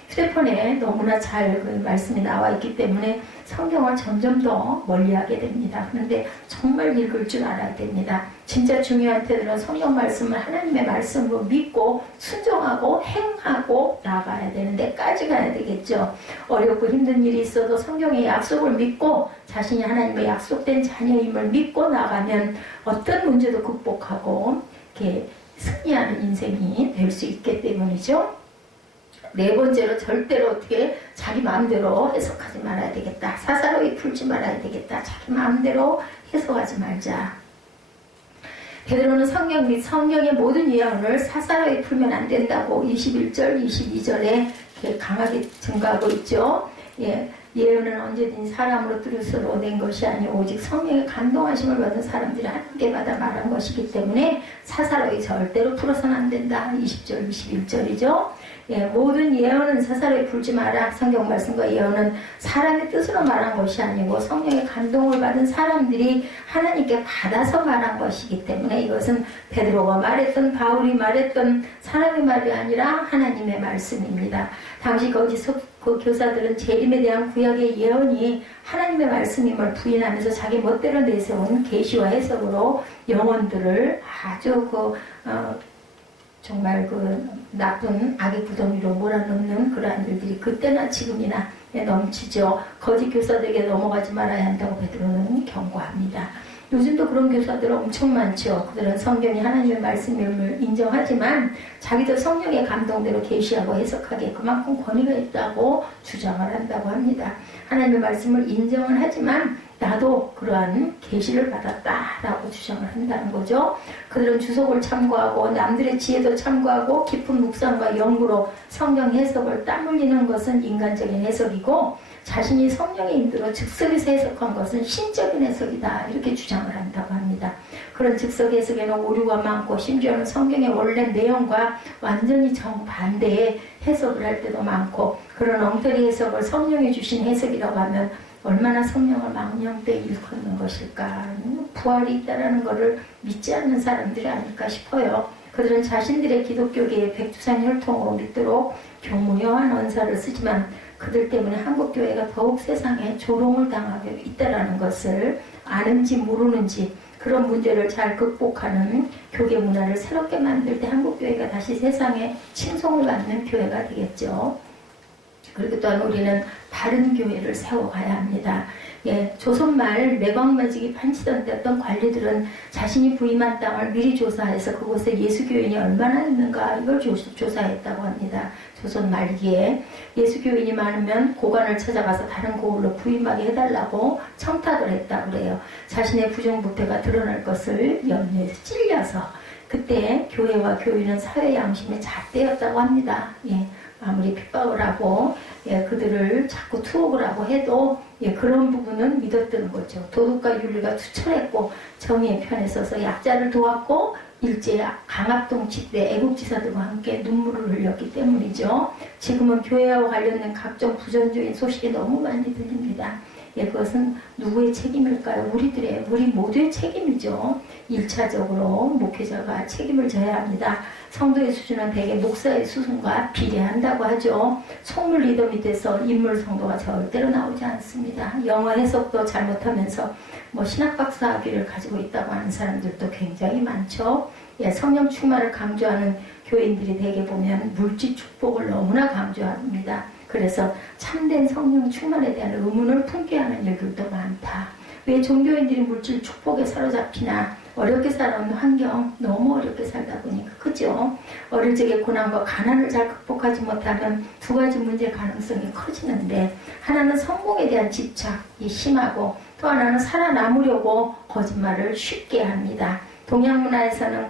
휴대폰에 너무나 잘 그 말씀이 나와 있기 때문에 성경을 점점 더 멀리하게 됩니다. 그런데 정말 읽을 줄 알아야 됩니다. 진짜 중요한 때들은 성경 말씀을 하나님의 말씀으로 믿고 순종하고 행하고 나가야 되는 데까지 가야 되겠죠. 어렵고 힘든 일이 있어도 성경의 약속을 믿고 자신이 하나님의 약속된 자녀임을 믿고 나가면 어떤 문제도 극복하고 이렇게 승리하는 인생이 될 수 있기 때문이죠. 네 번째로 절대로 어떻게 자기 마음대로 해석하지 말아야 되겠다. 사사로이 풀지 말아야 되겠다. 자기 마음대로 해석하지 말자. 베드로는 성경 및 성경의 모든 예언을 사사로이 풀면 안 된다고 21절, 22절에 강하게 증거하고 있죠. 예언은 언제든지 사람으로 뜻으로 낸 것이 아니오 오직 성령의 감동하심을 받은 사람들이 하나님께 받아 말한 것이기 때문에 사사로이 절대로 풀어서는 안 된다. 20절, 21절이죠. 모든 예언은 사사로이 풀지 마라. 성경 말씀과 예언은 사람의 뜻으로 말한 것이 아니고 성령의 감동을 받은 사람들이 하나님께 받아서 말한 것이기 때문에 이것은 베드로가 말했던 바울이 말했던 사람의 말이 아니라 하나님의 말씀입니다. 당시 거짓 그 교사들은 재림에 대한 구약의 예언이 하나님의 말씀임을 부인하면서 자기 멋대로 내세운 계시와 해석으로 영혼들을 아주 정말 나쁜 악의 구덩이로 몰아넣는 그러한 일들이 그때나 지금이나 넘치죠. 거짓 교사들에게 넘어가지 말아야 한다고 베드로는 경고합니다. 요즘도 그런 교사들 엄청 많죠. 그들은 성경이 하나님의 말씀임을 인정하지만 자기도 성령의 감동대로 계시하고 해석하기에 그만큼 권위가 있다고 주장을 한다고 합니다. 하나님의 말씀을 인정은 하지만 나도 그러한 계시를 받았다라고 주장을 한다는 거죠. 그들은 주석을 참고하고 남들의 지혜도 참고하고 깊은 묵상과 연구로 성경 해석을 땀 흘리는 것은 인간적인 해석이고 자신이 성령의 인도로 즉석에서 해석한 것은 신적인 해석이다 이렇게 주장을 한다고 합니다. 그런 즉석 해석에는 오류가 많고 심지어는 성경의 원래 내용과 완전히 정반대의 해석을 할 때도 많고 그런 엉터리 해석을 성령이 주신 해석이라고 하면 얼마나 성령을 망령되이 일컫는 것일까. 부활이 있다는 것을 믿지 않는 사람들이 아닐까 싶어요. 그들은 자신들의 기독교계의 백두산 혈통으로 믿도록 교무여한 언사를 쓰지만 그들 때문에 한국교회가 더욱 세상에 조롱을 당하고 있다는 것을 아는지 모르는지 그런 문제를 잘 극복하는 교계 문화를 새롭게 만들 때 한국교회가 다시 세상에 칭송을 받는 교회가 되겠죠. 그리고 또한 우리는 바른 교회를 세워가야 합니다. 조선말 매광매직이 판치던 때 어떤 관리들은 자신이 부임한 땅을 미리 조사해서 그곳에 예수교인이 얼마나 있는가 이걸 조사했다고 합니다. 조선 말기에 예수교인이 많으면 고관을 찾아가서 다른 고을로 부임하게 해달라고 청탁을 했다고 그래요. 자신의 부정부패가 드러날 것을 염려해서 찔려서 그때 교회와 교인은 사회 양심의 잣대였다고 합니다. 아무리 핍박을 하고 그들을 자꾸 투옥을 하고 해도 그런 부분은 믿었던 거죠. 도덕과 윤리가 투철했고 정의의 편에 서서 약자를 도왔고 일제 강압통치 때 애국지사들과 함께 눈물을 흘렸기 때문이죠. 지금은 교회와 관련된 각종 부정적인 소식이 너무 많이 들립니다. 그것은 누구의 책임일까요? 우리 모두의 책임이죠. 1차적으로 목회자가 책임을 져야 합니다. 성도의 수준은 대개 목사의 수준과 비례한다고 하죠. 속물 리더 밑에서 인물 성도가 절대로 나오지 않습니다. 영어 해석도 잘못하면서 신학박사 학위를 가지고 있다고 하는 사람들도 굉장히 많죠. 성령 충만을 강조하는 교인들이 대개 보면 물질 축복을 너무나 강조합니다. 그래서 참된 성령 충만에 대한 의문을 품게 하는 일들도 많다. 왜 종교인들이 물질 축복에 사로잡히나? 어렵게 살아온 환경, 너무 어렵게 살다 보니까, 그죠? 어릴 적에 고난과 가난을 잘 극복하지 못하면 두 가지 문제 가능성이 커지는데, 하나는 성공에 대한 집착이 심하고, 또 하나는 살아남으려고 거짓말을 쉽게 합니다. 동양 문화에서는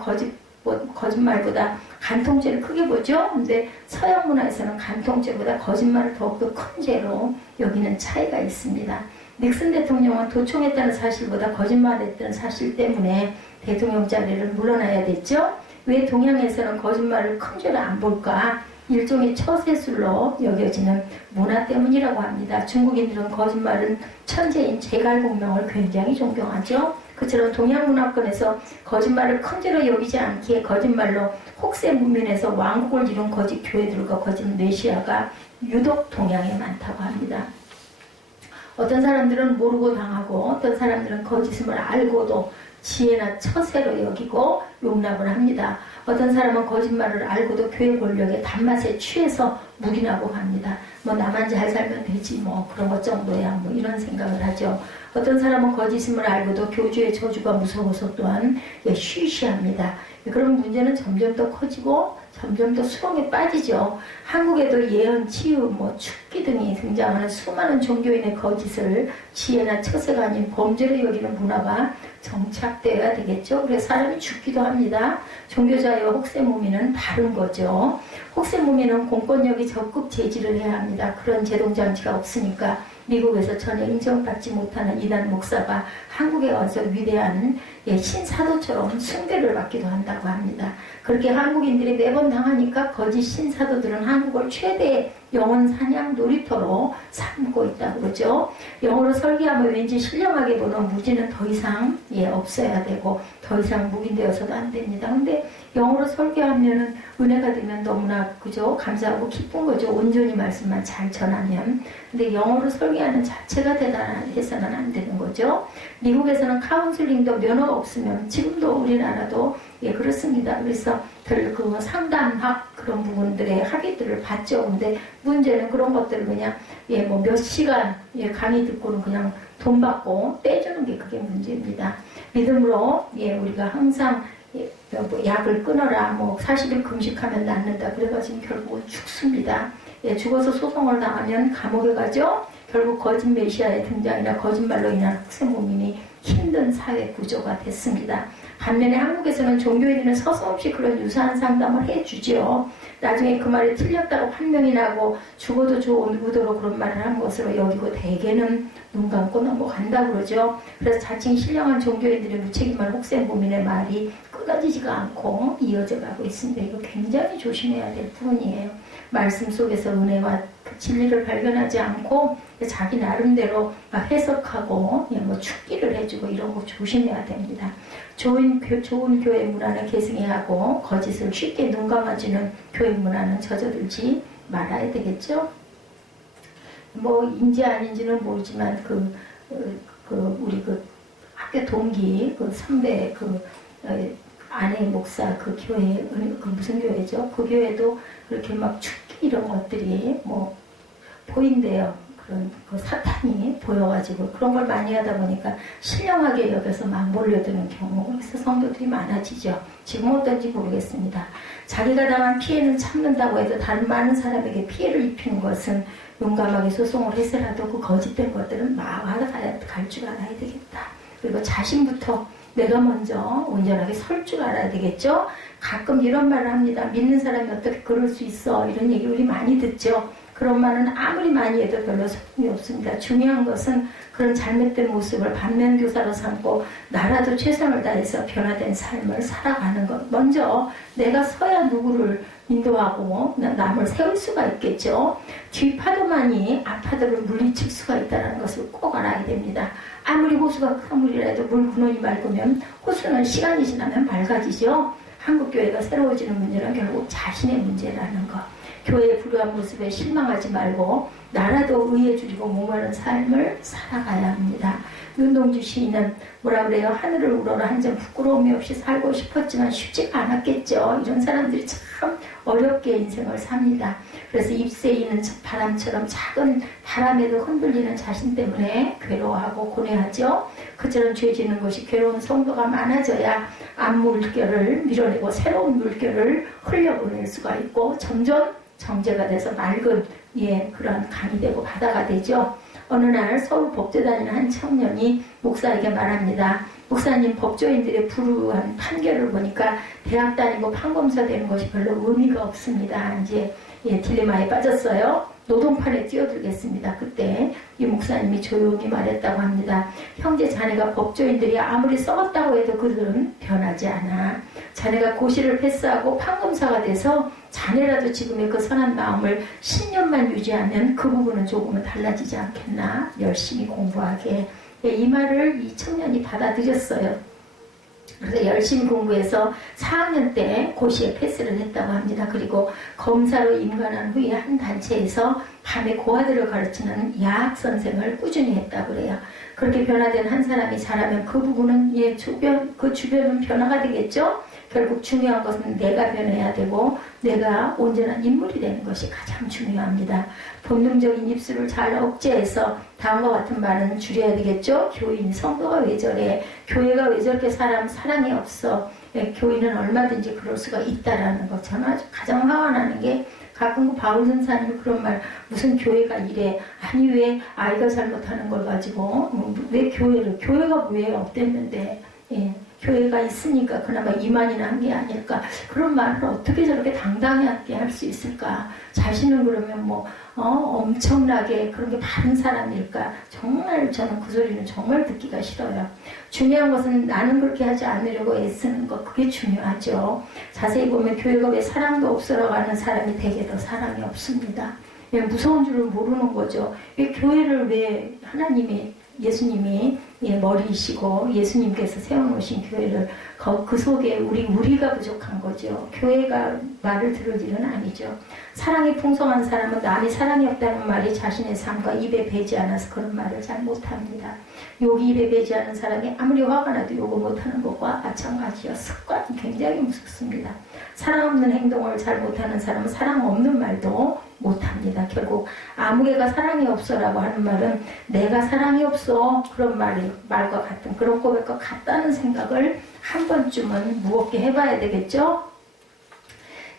거짓말보다 간통죄를 크게 보죠. 근데 서양 문화에서는 간통죄보다 거짓말을 더욱더 큰 죄로 여기는 차이가 있습니다. 닉슨 대통령은 도청했다는 사실보다 거짓말했다는 사실 때문에 대통령 자리를 물러나야 됐죠. 왜 동양에서는 거짓말을 큰 죄로 안 볼까? 일종의 처세술로 여겨지는 문화 때문이라고 합니다. 중국인들은 거짓말은 천재인 제갈공명을 굉장히 존경하죠. 그처럼 동양 문화권에서 거짓말을 큰 죄로 여기지 않기에 거짓말로 혹세 문민에서 왕국을 이룬 거짓 교회들과 거짓 메시아가 유독 동양에 많다고 합니다. 어떤 사람들은 모르고 당하고 어떤 사람들은 거짓임을 알고도 지혜나 처세로 여기고 용납을 합니다. 어떤 사람은 거짓말을 알고도 교회 권력의 단맛에 취해서 묵인하고 갑니다. 나만 잘 살면 되지 그런 것 정도야 이런 생각을 하죠. 어떤 사람은 거짓임을 알고도 교주의 저주가 무서워서 또한 쉬쉬합니다. 그런 문제는 점점 더 커지고 점점 더 수렁에 빠지죠. 한국에도 예언, 치유, 축기 등이 등장하는 수많은 종교인의 거짓을 지혜나 처세가 아닌 범죄로 여기는 문화가 정착되어야 되겠죠. 그래서 사람이 죽기도 합니다. 종교자유와 혹세무민은 다른 거죠. 혹세무민은 공권력이 적극 제지를 해야 합니다. 그런 제동장치가 없으니까 미국에서 전혀 인정받지 못하는 이단 목사가 한국에 와서 위대한 신사도처럼 숭배를 받기도 한다고 합니다. 그렇게 한국인들이 매번 당하니까 거짓 신사도들은 한국을 최대의 영혼 사냥 놀이터로 삼고 있다고 그러죠. 영어로 설계하면 왠지 신령하게 보는 무지는 더 이상 없어야 되고 더 이상 묵인되어서도 안 됩니다. 근데 영어로 설계하면은 은혜가 되면 너무나 그죠? 감사하고 기쁜 거죠. 온전히 말씀만 잘 전하면. 근데 영어로 설계하는 자체가 대단해서는 안 되는 거죠. 미국에서는 카운슬링도 면허가 없으면 지금도 우리나라도 그렇습니다. 그래서 그 상담학 그런 부분들의 학위들을 받죠. 근데 문제는 그런 것들을 그냥 몇 시간 강의 듣고는 그냥 돈 받고 떼주는 게 그게 문제입니다. 믿음으로 우리가 항상 약을 끊어라 40일 금식하면 낫는다 그래가지고 결국은 죽습니다. 죽어서 소송을 당하면 감옥에 가죠. 결국 거짓 메시아의 등장이나 거짓말로 인한 혹세무민이 힘든 사회 구조가 됐습니다. 반면에 한국에서는 종교인들은 서슴없이 그런 유사한 상담을 해주죠. 나중에 그 말이 틀렸다고 판명이 나고 죽어도 좋은 의도로 그런 말을 한 것으로 여기고 대개는 눈 감고 넘어간다고 그러죠. 그래서 자칭 신령한 종교인들의 무책임한 혹세무민의 말이 끊어지지가 않고 이어져 가고 있습니다. 이거 굉장히 조심해야 될 부분이에요. 말씀 속에서 은혜와 그 진리를 발견하지 않고 자기 나름대로 해석하고 축기를 해주고 이런 거 조심해야 됩니다. 좋은 교회 문화는 계승해야 하고 거짓을 쉽게 눈 감아주는 교회 문화는 젖어들지 말아야 되겠죠. 인지 아닌지는 모르지만 우리 학교 동기 선배 아내 목사 교회 무슨 교회죠? 그 교회도 그렇게 축기 이런 것들이 보인대요. 그런 사탄이 보여가지고 그런 걸 많이 하다 보니까 신령하게 여겨서 막 몰려드는 경우가 있어 성도들이 많아지죠. 지금 어떤지 모르겠습니다. 자기가 당한 피해는 참는다고 해도 다른 많은 사람에게 피해를 입히는 것은 용감하게 소송을 해서라도 그 거짓된 것들은 마와가 갈 줄 알아야 되겠다. 그리고 자신부터 내가 먼저 온전하게 설 줄 알아야 되겠죠. 가끔 이런 말을 합니다. 믿는 사람이 어떻게 그럴 수 있어. 이런 얘기 우리 많이 듣죠. 그런 말은 아무리 많이 해도 별로 소용이 없습니다. 중요한 것은 그런 잘못된 모습을 반면교사로 삼고 나라도 최선을 다해서 변화된 삶을 살아가는 것. 먼저 내가 서야 누구를 인도하고 남을 세울 수가 있겠죠. 뒷파도만이 앞파도를 물리칠 수가 있다는 것을 꼭 알아야 됩니다. 아무리 호수가 큰 물이라도 물 근원이 맑으면 호수는 시간이 지나면 맑아지죠. 한국교회가 새로워지는 문제는 결국 자신의 문제라는 것. 교회의 불우한 모습에 실망하지 말고 나라도 의에 줄이고 목마른 삶을 살아가야 합니다. 윤동주 시인은 뭐라 그래요? 하늘을 우러러 한 점 부끄러움이 없이 살고 싶었지만 쉽지가 않았겠죠. 이런 사람들이 참 어렵게 인생을 삽니다. 그래서 잎새 있는 바람처럼 작은 바람에도 흔들리는 자신 때문에 괴로워하고 고뇌하죠. 그처럼 죄 짓는 것이 괴로운 성도가 많아져야 암물결을 밀어내고 새로운 물결을 흘려보낼 수가 있고 점점 정제가 돼서 맑은 그런 강이 되고 바다가 되죠. 어느 날 서울 법대 다니는 한 청년이 목사에게 말합니다. 목사님, 법조인들의 불우한 판결을 보니까 대학 다니고 판검사 되는 것이 별로 의미가 없습니다. 이제 딜레마에 빠졌어요. 노동판에 뛰어들겠습니다. 그때 이 목사님이 조용히 말했다고 합니다. 형제 자네가 법조인들이 아무리 썩었다고 해도 그들은 변하지 않아. 자네가 고시를 패스하고 판검사가 돼서 자네라도 지금의 그 선한 마음을 10년만 유지하면 그 부분은 조금은 달라지지 않겠나. 열심히 공부하게. 이 말을 이 청년이 받아들였어요. 그래서 열심히 공부해서 4학년 때 고시에 패스를 했다고 합니다. 그리고 검사로 임관한 후에 한 단체에서 밤에 고아들을 가르치는 야학 선생을 꾸준히 했다고 그래요. 그렇게 변화된 한 사람이 자라면 그 부분은 그 주변은 변화가 되겠죠. 결국 중요한 것은 내가 변해야 되고 내가 온전한 인물이 되는 것이 가장 중요합니다. 본능적인 입술을 잘 억제해서 다음과 같은 말은 줄여야 되겠죠. 교인, 성도가 왜 저래? 교회가 왜 저렇게 사람이 없어? 교인은 얼마든지 그럴 수가 있다라는 것. 저는 아주 가장 화가 나는 게 가끔 그 바울 선사님이 그런 말, 무슨 교회가 이래, 아니 왜 아이가 잘못하는 걸 가지고 왜 교회가 왜 없댔는데, 교회가 있으니까 그나마 이만이나 한 게 아닐까. 그런 말을 어떻게 저렇게 당당하게 할 수 있을까. 자신은 그러면 엄청나게 그런 게 바른 사람일까. 정말 저는 그 소리는 정말 듣기가 싫어요. 중요한 것은 나는 그렇게 하지 않으려고 애쓰는 것, 그게 중요하죠. 자세히 보면 교회가 왜 사랑도 없어라고 하는 사람이 되게 더 사랑이 없습니다. 무서운 줄을 모르는 거죠. 교회를 왜 예수님이 머리이시고 예수님께서 세워놓으신 교회를 그 속에 우리가 부족한 거죠. 교회가 말을 들을 일은 아니죠. 사랑이 풍성한 사람은 남이 사랑이 없다는 말이 자신의 삶과 입에 배지 않아서 그런 말을 잘 못합니다. 욕이 입에 배지 않은 사람이 아무리 화가 나도 욕을 못하는 것과 마찬가지요. 습관이 굉장히 무섭습니다. 사랑 없는 행동을 잘 못하는 사람은 사랑 없는 말도 못합니다. 결국 아무개가 사랑이 없어라고 하는 말은 내가 사랑이 없어 그런 말과 같은 그런 고백과 같다는 생각을 한 번쯤은 무겁게 해봐야 되겠죠.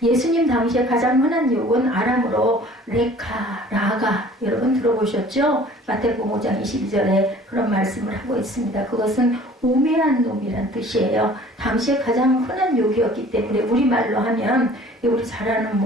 예수님 당시에 가장 흔한 욕은 아람어로 레카, 라가, 여러분 들어보셨죠? 마태복음 5장 22절에 그런 말씀을 하고 있습니다. 그것은 우매한 놈이란 뜻이에요. 당시에 가장 흔한 욕이었기 때문에 우리말로 하면 우리 잘 아는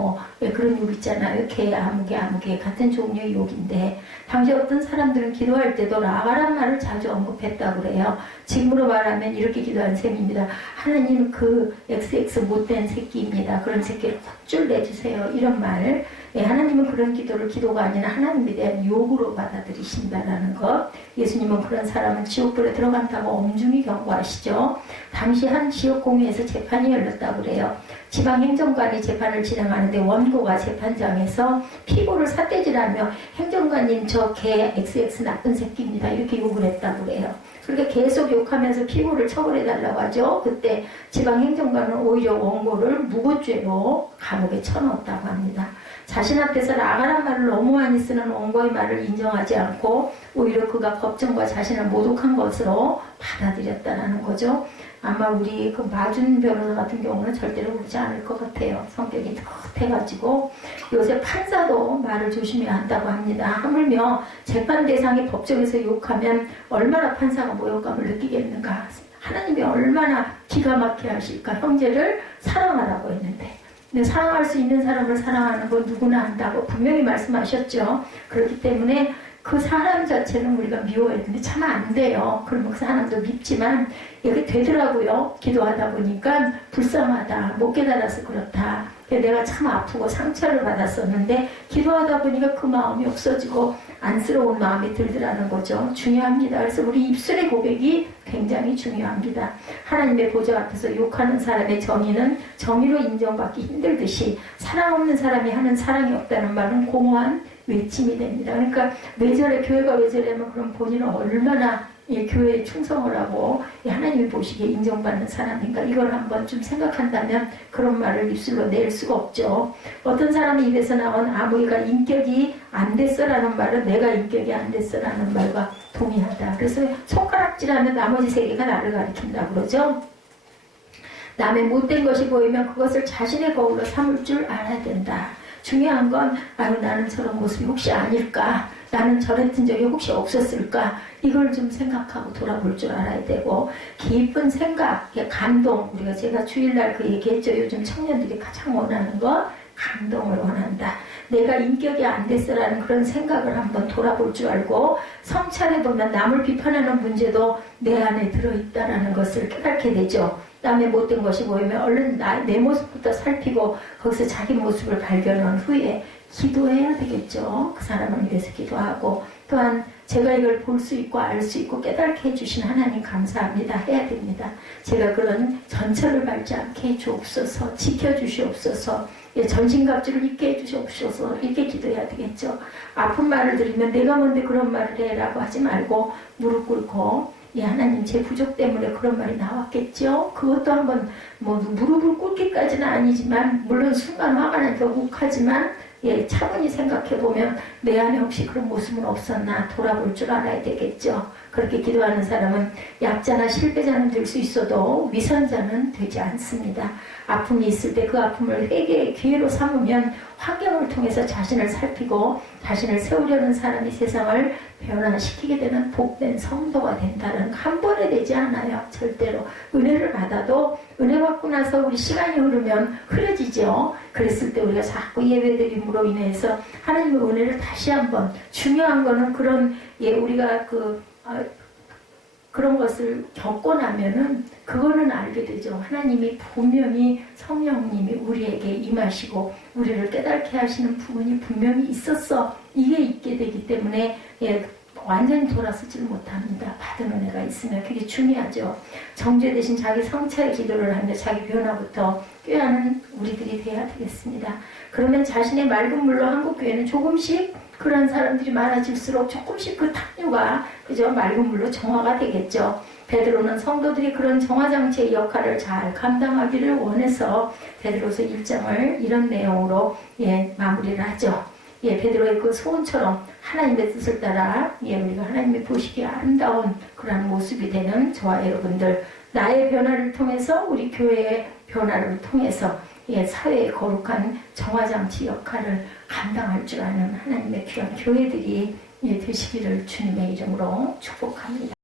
그런 욕 있잖아요. 개, 아무개 같은 종류의 욕인데 당시 어떤 사람들은 기도할 때도 라가란 말을 자주 언급했다고 그래요. 지금으로 말하면 이렇게 기도한 셈입니다. 하나님 그 XX 못된 새끼입니다. 그런 새끼를 헛줄 내주세요. 이런 말. 하나님은 그런 기도를 기도가 아니라 하나님에 대한 욕으로 받아들이신다라는 것. 예수님은 그런 사람은 지옥불에 들어간다고 엄중히 경고하시죠. 당시 한 지역 공회에서 재판이 열렸다고 그래요. 지방행정관이 재판을 진행하는데 원고가 재판장에서 피고를 삿대질하며 행정관님 저 개 XX 나쁜 새끼입니다. 이렇게 욕을 했다고 그래요. 그렇게 계속 욕하면서 피고를 처벌해달라고 하죠. 그때 지방행정관은 오히려 원고를 무고죄로 감옥에 쳐넣었다고 합니다. 자신 앞에서 라가란 말을 너무 많이 쓰는 원고의 말을 인정하지 않고 오히려 그가 법정과 자신을 모독한 것으로 받아들였다는 거죠. 아마 우리 그 마준 변호사 같은 경우는 절대로 그러지 않을 것 같아요. 성격이 탁해가지고 요새 판사도 말을 조심해야 한다고 합니다. 하물며 재판 대상이 법정에서 욕하면 얼마나 판사가 모욕감을 느끼겠는가. 하나님이 얼마나 기가 막히게 하실까. 형제를 사랑하라고 했는데 근데 사랑할 수 있는 사람을 사랑하는 건 누구나 한다고 분명히 말씀하셨죠. 그렇기 때문에 그 사람 자체는 우리가 미워야 되는데 참 안 돼요. 그러면 그 사람도 밉지만 이렇게 되더라고요. 기도하다 보니까 불쌍하다. 못 깨달아서 그렇다. 내가 참 아프고 상처를 받았었는데 기도하다 보니까 그 마음이 없어지고 안쓰러운 마음이 들더라는 거죠. 중요합니다. 그래서 우리 입술의 고백이 굉장히 중요합니다. 하나님의 보좌 앞에서 욕하는 사람의 정의는 정의로 인정받기 힘들듯이 사랑 없는 사람이 하는 사랑이 없다는 말은 공허한 외침이 됩니다. 그러니까 왜 저래 교회가 왜 저래면 그럼 본인은 얼마나 교회에 충성을 하고 하나님이 보시기에 인정받는 사람인가 이걸 한번 좀 생각한다면 그런 말을 입술로 낼 수가 없죠. 어떤 사람의 입에서 나온 아무개가 인격이 안 됐어라는 말은 내가 인격이 안 됐어라는 말과 동의하다. 그래서 손가락질하면 나머지 세 개가 나를 가리킨다고 그러죠. 남의 못된 것이 보이면 그것을 자신의 거울로 삼을 줄 알아야 된다. 중요한 건 나는 저런 모습이 혹시 아닐까? 나는 저랬던 적이 혹시 없었을까? 이걸 좀 생각하고 돌아볼 줄 알아야 되고 깊은 생각, 감동. 제가 주일날 그 얘기했죠. 요즘 청년들이 가장 원하는 거 감동을 원한다. 내가 인격이 안 됐어라는 그런 생각을 한번 돌아볼 줄 알고 성찰해보면 남을 비판하는 문제도 내 안에 들어있다는 것을 깨닫게 되죠. 남의 못된 것이 보이면 얼른 내 모습부터 살피고 거기서 자기 모습을 발견한 후에 기도해야 되겠죠. 그 사람을 위해서 기도하고 또한 제가 이걸 볼 수 있고 알 수 있고 깨닫게 해주신 하나님 감사합니다. 해야 됩니다. 제가 그런 전철을 밟지 않게 해주옵소서. 지켜주시옵소서. 전신갑주를 입게 해주시옵소서. 이렇게 기도해야 되겠죠. 아픈 말을 들으면 내가 뭔데 그런 말을 해라고 하지 말고 무릎 꿇고 하나님 제 부족 때문에 그런 말이 나왔겠죠. 그것도 한번 무릎을 꿇기까지는 아니지만 물론 순간 화가 나니까 욱하지만 차분히 생각해보면 내 안에 혹시 그런 모습은 없었나 돌아볼 줄 알아야 되겠죠. 그렇게 기도하는 사람은 약자나 실패자는 될 수 있어도 위선자는 되지 않습니다. 아픔이 있을 때 그 아픔을 회개의 기회로 삼으면 환경을 통해서 자신을 살피고 자신을 세우려는 사람이 세상을 변화시키게 되는 복된 성도가 된다는, 한 번에 되지 않아요. 절대로. 은혜를 받아도 은혜 받고 나서 우리 시간이 흐르면 흐려지죠. 그랬을 때 우리가 자꾸 예배드림으로 인해서 하나님의 은혜를 다시 한번, 중요한 거는 그런 우리가 그런 것을 겪고 나면은 그거는 알게 되죠. 하나님이 분명히 성령님이 우리에게 임하시고 우리를 깨닫게 하시는 부분이 분명히 있었어. 이게 있게 되기 때문에 완전히 돌아서질 못합니다. 받은 은혜가 있으면 그게 중요하죠. 정죄 대신 자기 성찰의 기도를 하며 자기 변화부터 꾀하는 우리들이 돼야 되겠습니다. 그러면 자신의 맑은 물로 한국교회는 조금씩 그런 사람들이 많아질수록 조금씩 그 탐유가 그저 맑은 물로 정화가 되겠죠. 베드로는 성도들이 그런 정화장치의 역할을 잘 감당하기를 원해서 베드로서 1장을 이런 내용으로 마무리를 하죠. 베드로의 그 소원처럼 하나님의 뜻을 따라 우리가 하나님의 보시기에 아름다운 그런 모습이 되는 저와 여러분들, 나의 변화를 통해서 우리 교회의 변화를 통해서 사회의 거룩한 정화장치 역할을 감당할 줄 아는 하나님의 귀한 교회들이 되시기를 주님의 이름으로 축복합니다.